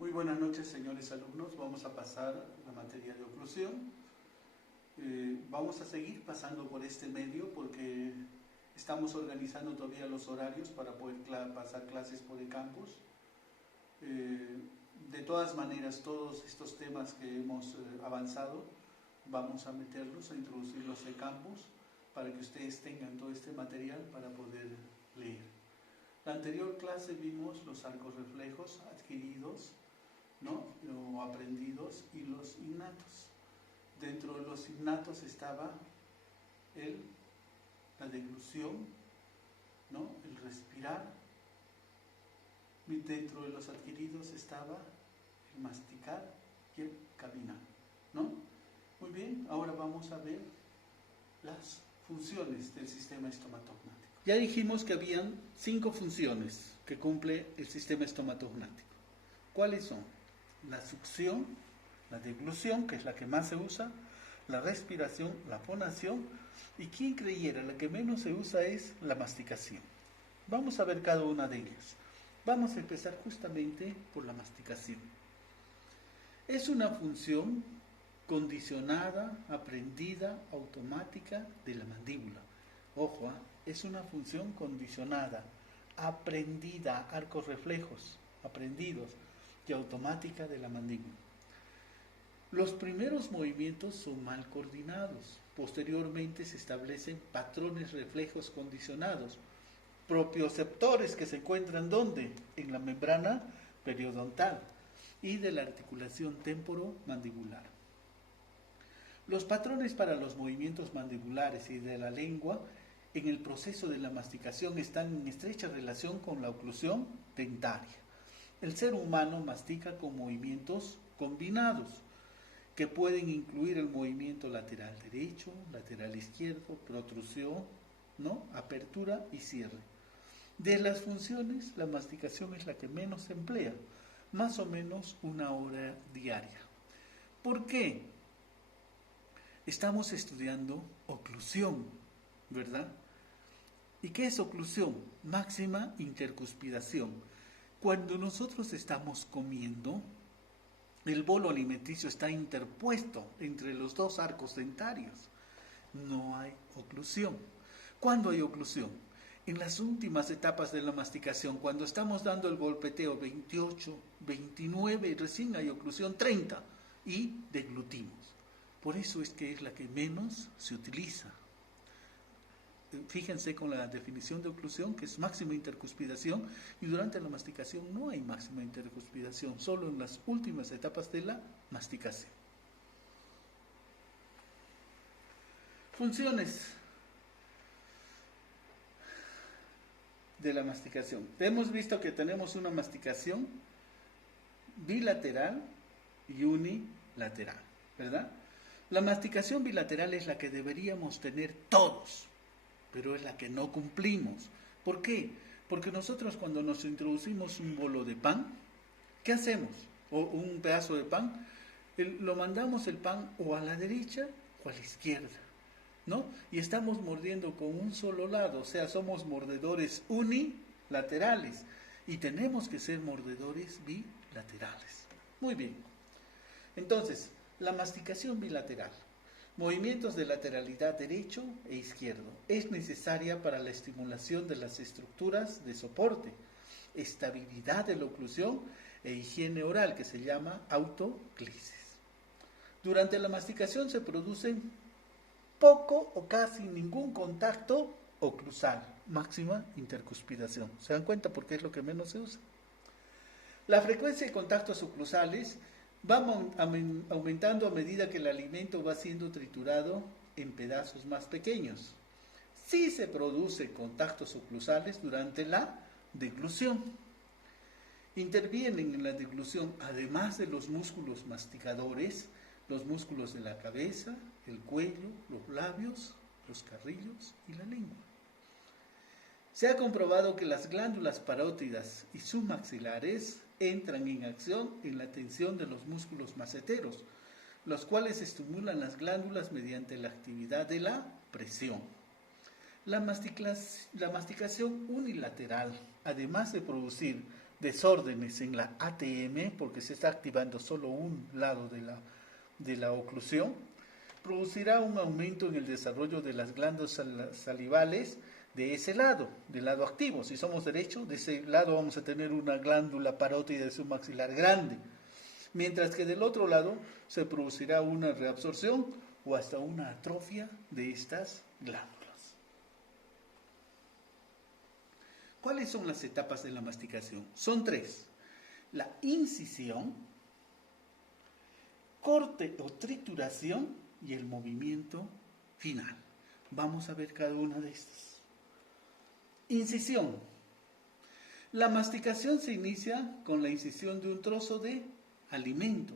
Muy buenas noches, señores alumnos. Vamos a pasar la materia de oclusión. Vamos a seguir pasando por este medio porque estamos organizando todavía los horarios para poder pasar clases por el campus. De todas maneras, todos estos temas que hemos avanzado, vamos a meterlos, a introducirlos en campus para que ustedes tengan todo este material para poder leer. La anterior clase vimos los arcos reflejos adquiridos, ¿no? O aprendidos, y los innatos. Dentro de los innatos estaba la deglución, ¿no? El respirar. Y dentro de los adquiridos estaba el masticar y el caminar, ¿no? Muy bien, ahora vamos a ver las funciones del sistema estomatognático. Ya dijimos que habían 5 funciones que cumple el sistema estomatognático. ¿Cuáles son? La succión, la deglución, que es la que más se usa, la respiración, la fonación, y quien creyera, la que menos se usa es la masticación. Vamos a ver cada una de ellas. Vamos a empezar justamente por la masticación. Es una función condicionada, aprendida, automática de la mandíbula. Ojo, es una función condicionada, aprendida, arcos reflejos, aprendidos, y automática de la mandíbula. Los primeros movimientos son mal coordinados. Posteriormente se establecen patrones reflejos condicionados, propioceptores que se encuentran ¿dónde? En la membrana periodontal y de la articulación temporomandibular. Los patrones para los movimientos mandibulares y de la lengua en el proceso de la masticación están en estrecha relación con la oclusión dentaria. El ser humano mastica con movimientos combinados, que pueden incluir el movimiento lateral derecho, lateral izquierdo, protrusión, ¿no? Apertura y cierre. De las funciones, la masticación es la que menos se emplea, más o menos 1 hora diaria. ¿Por qué? Estamos estudiando oclusión, ¿verdad? ¿Y qué es oclusión? Máxima intercuspidación. Cuando nosotros estamos comiendo, el bolo alimenticio está interpuesto entre los dos arcos dentarios. No hay oclusión. ¿Cuándo hay oclusión? En las últimas etapas de la masticación, cuando estamos dando el golpeteo 28, 29, recién hay oclusión 30 y deglutimos. Por eso es que es la que menos se utiliza. Fíjense con la definición de oclusión, que es máxima intercuspidación, y durante la masticación no hay máxima intercuspidación, solo en las últimas etapas de la masticación. Funciones de la masticación. Hemos visto que tenemos una masticación bilateral y unilateral, ¿verdad? La masticación bilateral es la que deberíamos tener todos, pero es la que no cumplimos. ¿Por qué? Porque nosotros cuando nos introducimos un bolo de pan, ¿qué hacemos? O un pedazo de pan, lo mandamos el pan o a la derecha o a la izquierda, ¿no? Y estamos mordiendo con un solo lado, o sea, somos mordedores unilaterales y tenemos que ser mordedores bilaterales. Muy bien. Entonces, la masticación bilateral. Movimientos de lateralidad derecho e izquierdo. Es necesaria para la estimulación de las estructuras de soporte, estabilidad de la oclusión e higiene oral, que se llama autoclisis. Durante la masticación se producen poco o casi ningún contacto oclusal, máxima intercuspidación. ¿Se dan cuenta por qué es lo que menos se usa? La frecuencia de contactos oclusales va aumentando a medida que el alimento va siendo triturado en pedazos más pequeños. Sí se producen contactos oclusales durante la deglución. Intervienen en la deglución, además de los músculos masticadores, los músculos de la cabeza, el cuello, los labios, los carrillos y la lengua. Se ha comprobado que las glándulas parótidas y submaxilares entran en acción en la tensión de los músculos maceteros, los cuales estimulan las glándulas mediante la actividad de la presión. La masticación unilateral, además de producir desórdenes en la ATM, porque se está activando solo un lado de la oclusión, producirá un aumento en el desarrollo de las glándulas salivales de ese lado, del lado activo. Si somos derecho, de ese lado vamos a tener una glándula parótida submaxilar grande, mientras que del otro lado se producirá una reabsorción o hasta una atrofia de estas glándulas. ¿Cuáles son las etapas de la masticación? Son 3. La incisión, corte o trituración y el movimiento final. Vamos a ver cada una de estas. Incisión. La masticación se inicia con la incisión de un trozo de alimento,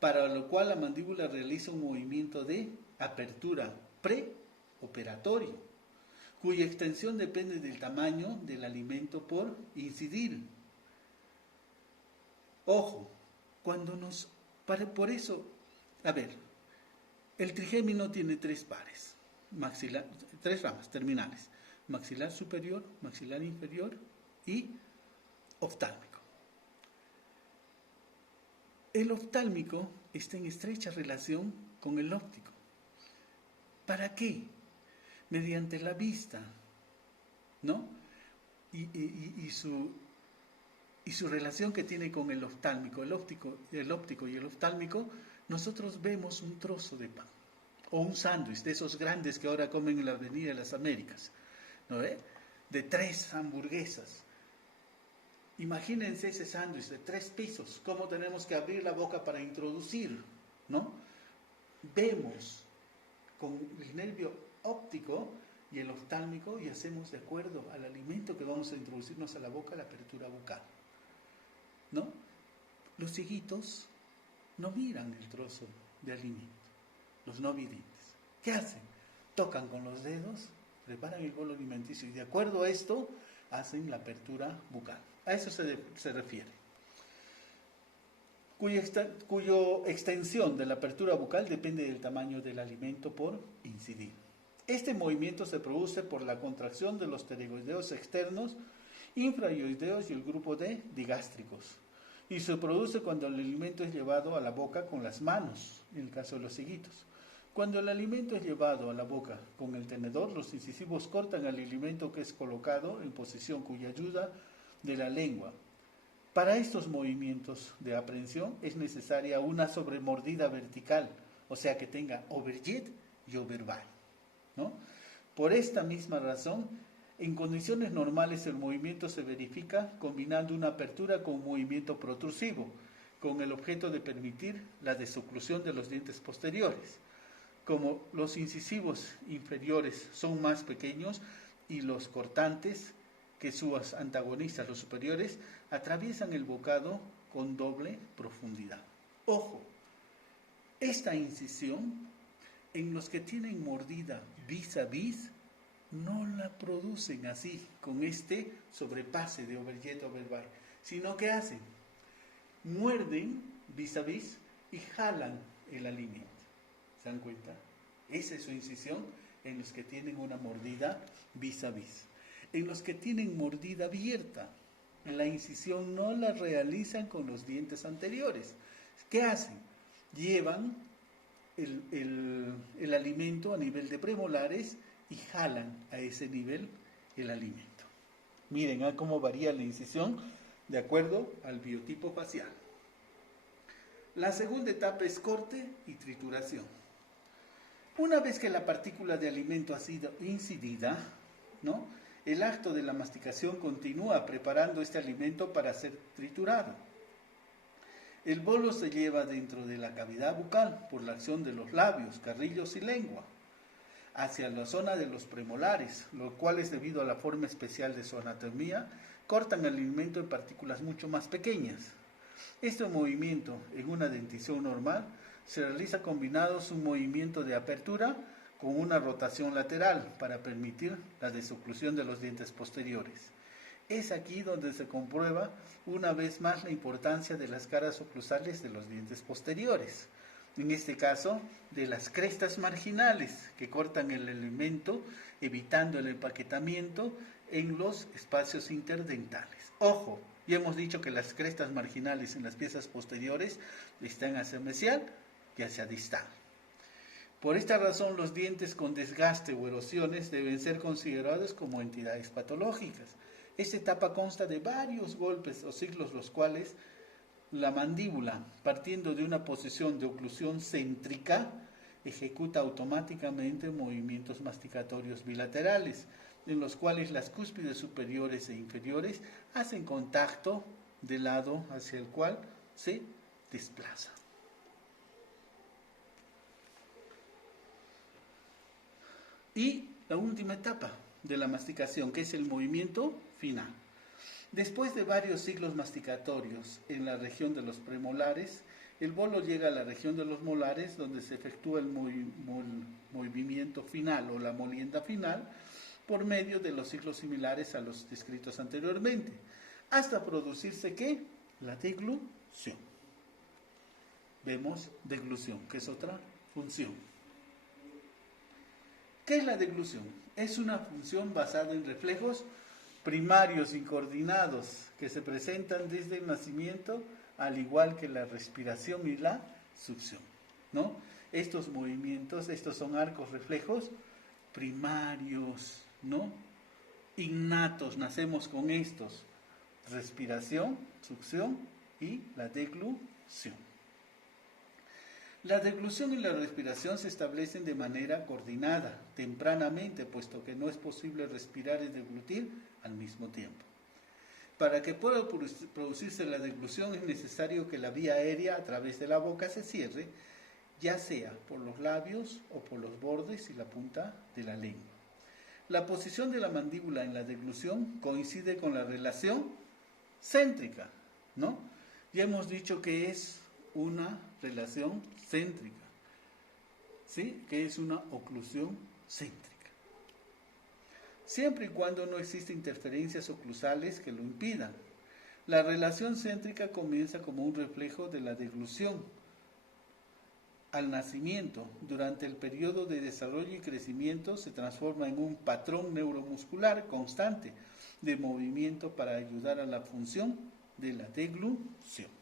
para lo cual la mandíbula realiza un movimiento de apertura preoperatorio, cuya extensión depende del tamaño del alimento por incidir. Ojo, por eso, el trigémino tiene 3 pares, 3 ramas terminales: maxilar superior, maxilar inferior y oftálmico. El oftálmico está en estrecha relación con el óptico. ¿Para qué? Mediante la vista, ¿no? Y su relación que tiene con el oftálmico, el óptico y el oftálmico, nosotros vemos un trozo de pan o un sándwich de esos grandes que ahora comen en la Avenida de las Américas, ¿no ve? De 3 hamburguesas. Imagínense ese sándwich de 3 pisos, cómo tenemos que abrir la boca para introducir, ¿no? Vemos con el nervio óptico y el oftálmico y hacemos de acuerdo al alimento que vamos a introducirnos a la boca la apertura bucal, ¿no? Los cieguitos no miran el trozo de alimento, los no videntes. ¿Qué hacen? Tocan con los dedos, preparan el bolo alimenticio y de acuerdo a esto hacen la apertura bucal. A eso se refiere. Cuya extensión de la apertura bucal depende del tamaño del alimento por incidir. Este movimiento se produce por la contracción de los pterygoideos externos, infraoideos y el grupo de digástricos. Y se produce cuando el alimento es llevado a la boca con las manos, en el caso de los cieguitos. Cuando el alimento es llevado a la boca con el tenedor, los incisivos cortan el alimento que es colocado en posición cuya ayuda de la lengua. Para estos movimientos de aprehensión es necesaria una sobremordida vertical, o sea que tenga overjet y overbite, ¿no? Por esta misma razón, en condiciones normales el movimiento se verifica combinando una apertura con un movimiento protrusivo, con el objeto de permitir la desoclusión de los dientes posteriores. Como los incisivos inferiores son más pequeños y los cortantes que sus antagonistas, los superiores, atraviesan el bocado con doble profundidad. Ojo, esta incisión en los que tienen mordida vis a vis no la producen así, con este sobrepase de overjet overbite, sino que hacen, muerden vis a vis y jalan el alimento. ¿Se dan cuenta? Esa es su incisión en los que tienen una mordida vis a vis. En los que tienen mordida abierta, la incisión no la realizan con los dientes anteriores. ¿Qué hacen? Llevan el alimento a nivel de premolares y jalan a ese nivel el alimento. Miren cómo varía la incisión de acuerdo al biotipo facial. La segunda etapa es corte y trituración. Una vez que la partícula de alimento ha sido incidida, ¿no?, el acto de la masticación continúa preparando este alimento para ser triturado. El bolo se lleva dentro de la cavidad bucal por la acción de los labios, carrillos y lengua hacia la zona de los premolares, los cuales, debido a la forma especial de su anatomía, cortan el alimento en partículas mucho más pequeñas. Este movimiento en una dentición normal se realiza combinados un movimiento de apertura con una rotación lateral para permitir la desoclusión de los dientes posteriores. Es aquí donde se comprueba una vez más la importancia de las caras oclusales de los dientes posteriores, en este caso de las crestas marginales que cortan el alimento evitando el empaquetamiento en los espacios interdentales. Ojo, Y hemos dicho que las crestas marginales en las piezas posteriores están hacia mesial y hacia distal. Por esta razón, los dientes con desgaste o erosiones deben ser considerados como entidades patológicas. Esta etapa consta de varios golpes o ciclos, los cuales la mandíbula, partiendo de una posición de oclusión céntrica, ejecuta automáticamente movimientos masticatorios bilaterales, en los cuales las cúspides superiores e inferiores hacen contacto del lado hacia el cual se desplaza. Y la última etapa de la masticación, que es el movimiento final. Después de varios ciclos masticatorios en la región de los premolares, el bolo llega a la región de los molares, donde se efectúa el movimiento final o la molienda final por medio de los ciclos similares a los descritos anteriormente, hasta producirse ¿qué? La deglución. Vemos deglución, que es otra función. ¿Qué es la deglución? Es una función basada en reflejos primarios y coordinados que se presentan desde el nacimiento, al igual que la respiración y la succión, ¿no? Estos movimientos, estos son arcos reflejos primarios, ¿no? Innatos, nacemos con estos: respiración, succión y la deglución. La deglución y la respiración se establecen de manera coordinada, tempranamente, puesto que no es posible respirar y deglutir al mismo tiempo. Para que pueda producirse la deglución es necesario que la vía aérea a través de la boca se cierre, ya sea por los labios o por los bordes y la punta de la lengua. La posición de la mandíbula en la deglución coincide con la relación céntrica, ¿no? Ya hemos dicho que es una relación céntrica, ¿sí? Que es una oclusión céntrica. Siempre y cuando no existen interferencias oclusales que lo impidan. La relación céntrica comienza como un reflejo de la deglución al nacimiento. Durante el periodo de desarrollo y crecimiento se transforma en un patrón neuromuscular constante de movimiento para ayudar a la función de la deglución.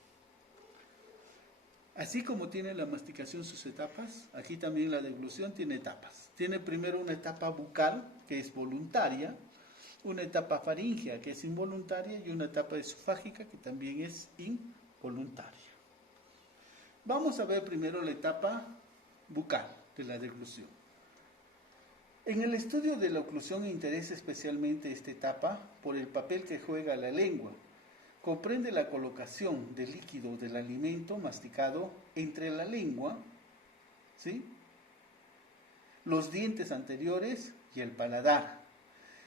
Así como tiene la masticación sus etapas, aquí también la deglución tiene etapas. Tiene primero una etapa bucal, que es voluntaria, una etapa faríngea, que es involuntaria, y una etapa esofágica, que también es involuntaria. Vamos a ver primero la etapa bucal de la deglución. En el estudio de la oclusión interesa especialmente esta etapa por el papel que juega la lengua. Comprende la colocación del líquido del alimento masticado entre la lengua, ¿sí?, los dientes anteriores y el paladar.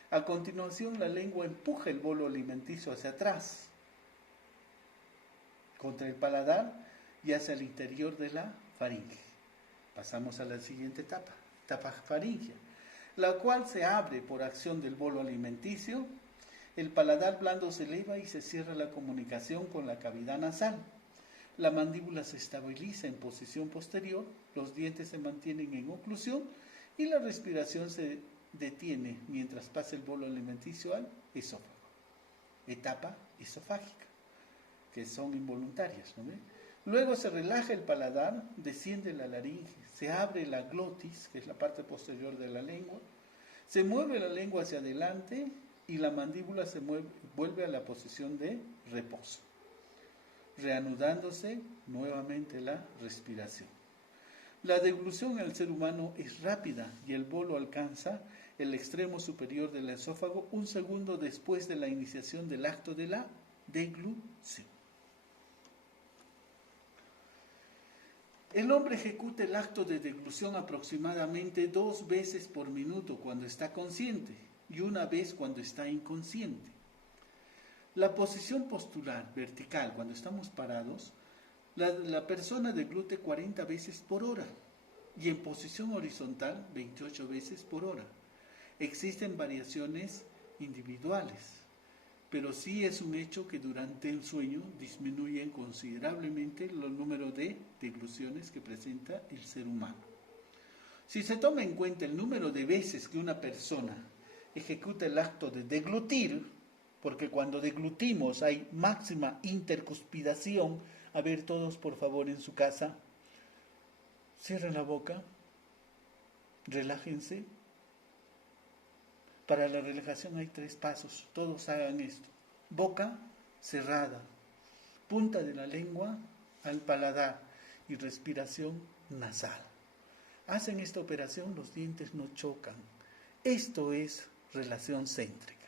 A continuación, la lengua empuja el bolo alimenticio hacia atrás, contra el paladar y hacia el interior de la faringe. Pasamos a la siguiente etapa, etapa faríngea, la cual se abre por acción del bolo alimenticio. El paladar blando se eleva y se cierra la comunicación con la cavidad nasal. La mandíbula se estabiliza en posición posterior, los dientes se mantienen en oclusión y la respiración se detiene mientras pasa el bolo alimenticio al esófago. Etapa esofágica, que son involuntarias, ¿no? Luego se relaja el paladar, desciende la laringe, se abre la glotis, que es la parte posterior de la lengua, se mueve la lengua hacia adelante y la mandíbula se vuelve a la posición de reposo, reanudándose nuevamente la respiración. La deglución en el ser humano es rápida y el bolo alcanza el extremo superior del esófago un segundo después de la iniciación del acto de la deglución. El hombre ejecuta el acto de deglución aproximadamente 2 veces por minuto cuando está consciente y 1 vez cuando está inconsciente. La posición postural vertical, cuando estamos parados, la persona deglute 40 veces por hora y en posición horizontal 28 veces por hora. Existen variaciones individuales, pero sí es un hecho que durante el sueño disminuyen considerablemente el número de degluciones que presenta el ser humano. Si se toma en cuenta el número de veces que una persona ejecuta el acto de deglutir, porque cuando deglutimos hay máxima intercuspidación. A ver, todos por favor en su casa, cierren la boca, relájense. Para la relajación hay 3 pasos, todos hagan esto. Boca cerrada, punta de la lengua al paladar y respiración nasal. Hacen esta operación, los dientes no chocan. Esto es relación céntrica.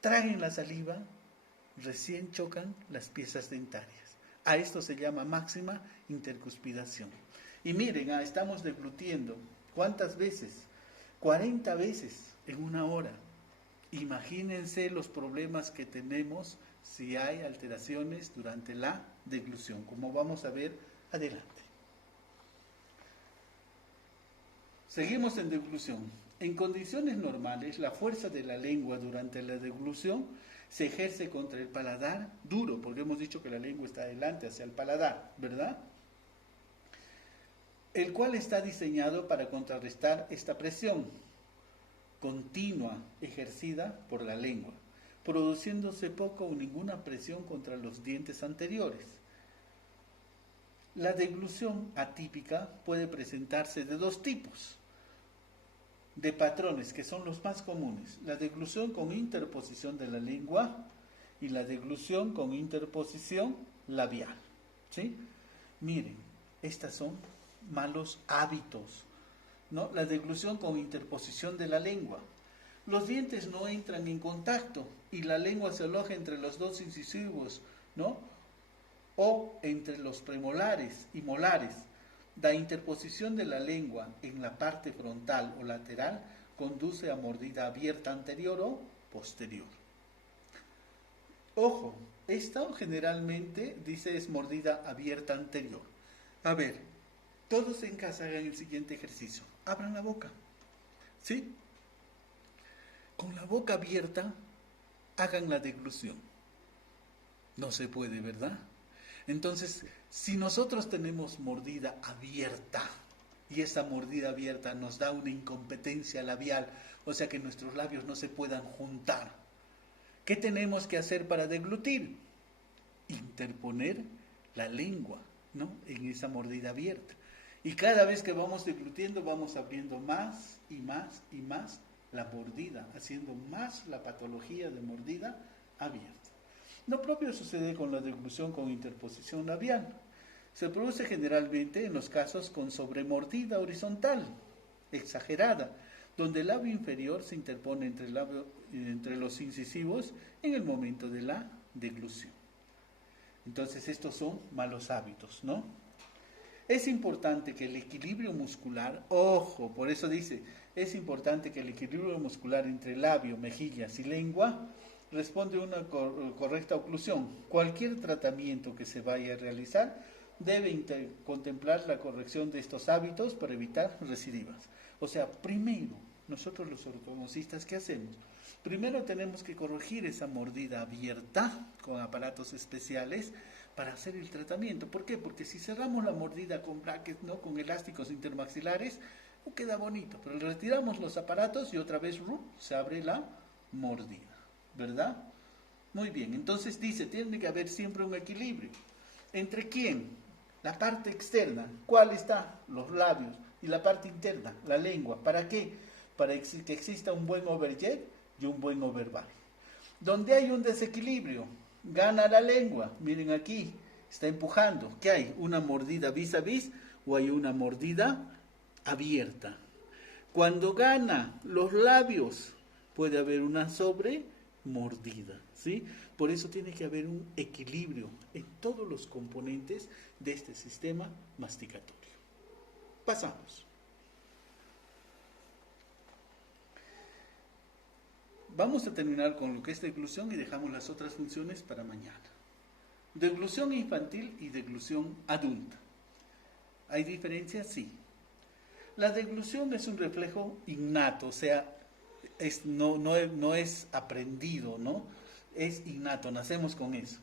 Traen la saliva, recién chocan las piezas dentarias. A esto se llama máxima intercuspidación. Y miren, estamos deglutiendo. ¿Cuántas veces? 40 veces en una hora. Imagínense los problemas que tenemos si hay alteraciones durante la deglución, como vamos a ver adelante. Seguimos en deglución. En condiciones normales, la fuerza de la lengua durante la deglución se ejerce contra el paladar duro, porque hemos dicho que la lengua está adelante hacia el paladar, ¿verdad? El cual está diseñado para contrarrestar esta presión continua ejercida por la lengua, produciéndose poca o ninguna presión contra los dientes anteriores. La deglución atípica puede presentarse de 2 tipos de patrones, que son los más comunes: la deglución con interposición de la lengua y la deglución con interposición labial. ¿Sí? Miren, estas son malos hábitos, ¿no? La deglución con interposición de la lengua. Los dientes no entran en contacto y la lengua se aloja entre los 2 incisivos, ¿no? O entre los premolares y molares. La interposición de la lengua en la parte frontal o lateral conduce a mordida abierta anterior o posterior. Ojo, esto generalmente dice es mordida abierta anterior. A ver, todos en casa hagan el siguiente ejercicio. Abran la boca. ¿Sí? Con la boca abierta, hagan la deglución. No se puede, ¿verdad? Entonces, si nosotros tenemos mordida abierta y esa mordida abierta nos da una incompetencia labial, o sea que nuestros labios no se puedan juntar, ¿qué tenemos que hacer para deglutir? Interponer la lengua, ¿no? En esa mordida abierta. Y cada vez que vamos deglutiendo, vamos abriendo más y más y más la mordida, haciendo más la patología de mordida abierta. Lo propio sucede con la deglución con interposición labial. Se produce generalmente en los casos con sobremordida horizontal, exagerada, donde el labio inferior se interpone entre los incisivos en el momento de la deglución. Entonces estos son malos hábitos, ¿no? Es importante que el equilibrio muscular, ojo, por eso dice, es importante que el equilibrio muscular entre labio, mejillas y lengua responde a una correcta oclusión. Cualquier tratamiento que se vaya a realizar debe contemplar la corrección de estos hábitos para evitar recidivas. O sea, primero, nosotros los ortodoncistas, ¿qué hacemos? Primero tenemos que corregir esa mordida abierta con aparatos especiales para hacer el tratamiento. ¿Por qué? Porque si cerramos la mordida con brackets, ¿no? Con elásticos intermaxilares, no queda bonito. Pero retiramos los aparatos y otra vez se abre la mordida, ¿verdad? Muy bien, entonces dice, tiene que haber siempre un equilibrio. ¿Entre quién? La parte externa. ¿Cuál está? Los labios. Y la parte interna, la lengua. ¿Para qué? Para que exista un buen overjet y un buen overbite. Donde hay un desequilibrio, gana la lengua. Miren aquí, está empujando. ¿Qué hay? ¿Una mordida vis a vis o hay una mordida abierta? Cuando gana los labios, puede haber una sobremordida, ¿sí? Por eso tiene que haber un equilibrio en todos los componentes de este sistema masticatorio. Pasamos. Vamos a terminar con lo que es deglución y dejamos las otras funciones para mañana. Deglución infantil y deglución adulta. ¿Hay diferencias? Sí. La deglución es un reflejo innato, o sea, no es aprendido, ¿no? Es innato, nacemos con eso.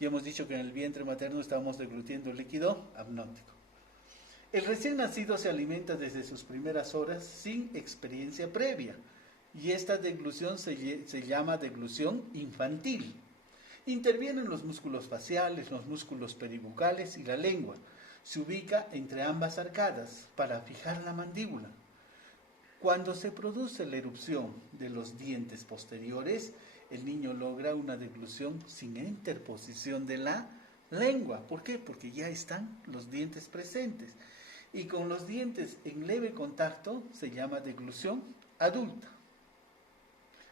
Ya hemos dicho que en el vientre materno estamos deglutiendo el líquido amniótico. El recién nacido se alimenta desde sus primeras horas sin experiencia previa. y esta deglución se llama deglución infantil. Intervienen los músculos faciales, los músculos peribucales y la lengua. Se ubica entre ambas arcadas para fijar la mandíbula. Cuando se produce la erupción de los dientes posteriores, el niño logra una deglución sin interposición de la lengua. ¿Por qué? Porque ya están los dientes presentes. Y con los dientes en leve contacto se llama deglución adulta.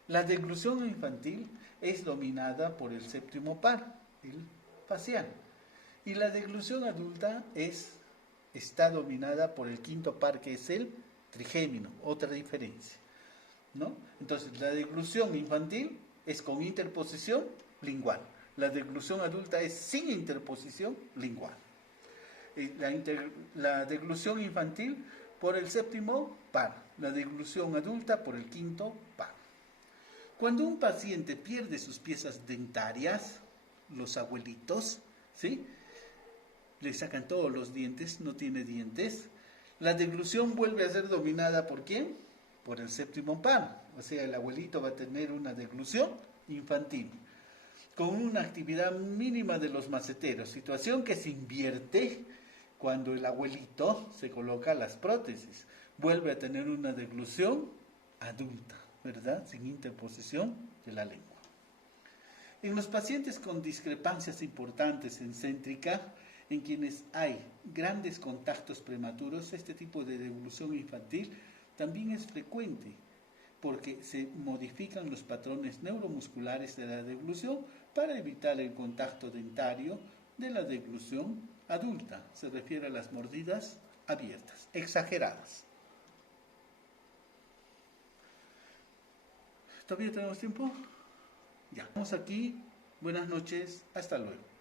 La deglución infantil es dominada por el séptimo par, el facial. Y la deglución adulta está dominada por el quinto par, que es el trigémino, otra diferencia, ¿no? Entonces, la deglución infantil es con interposición lingual. La deglución adulta es sin interposición lingual. La deglución infantil por el séptimo par, la deglusión adulta por el quinto par. Cuando un paciente pierde sus piezas dentarias, los abuelitos, ¿sí?, le sacan todos los dientes, no tiene dientes, la deglución vuelve a ser dominada ¿por quién? Por el séptimo par. O sea, el abuelito va a tener una deglución infantil con una actividad mínima de los maceteros, situación que se invierte cuando el abuelito se coloca las prótesis. Vuelve a tener una deglusión adulta, ¿verdad? Sin interposición de la lengua. En los pacientes con discrepancias importantes en céntrica, en quienes hay grandes contactos prematuros, este tipo de deglución infantil también es frecuente porque se modifican los patrones neuromusculares de la deglución para evitar el contacto dentario de la deglución adulta. Se refiere a las mordidas abiertas, exageradas. ¿Todavía tenemos tiempo? Ya. Vamos aquí. Buenas noches. Hasta luego.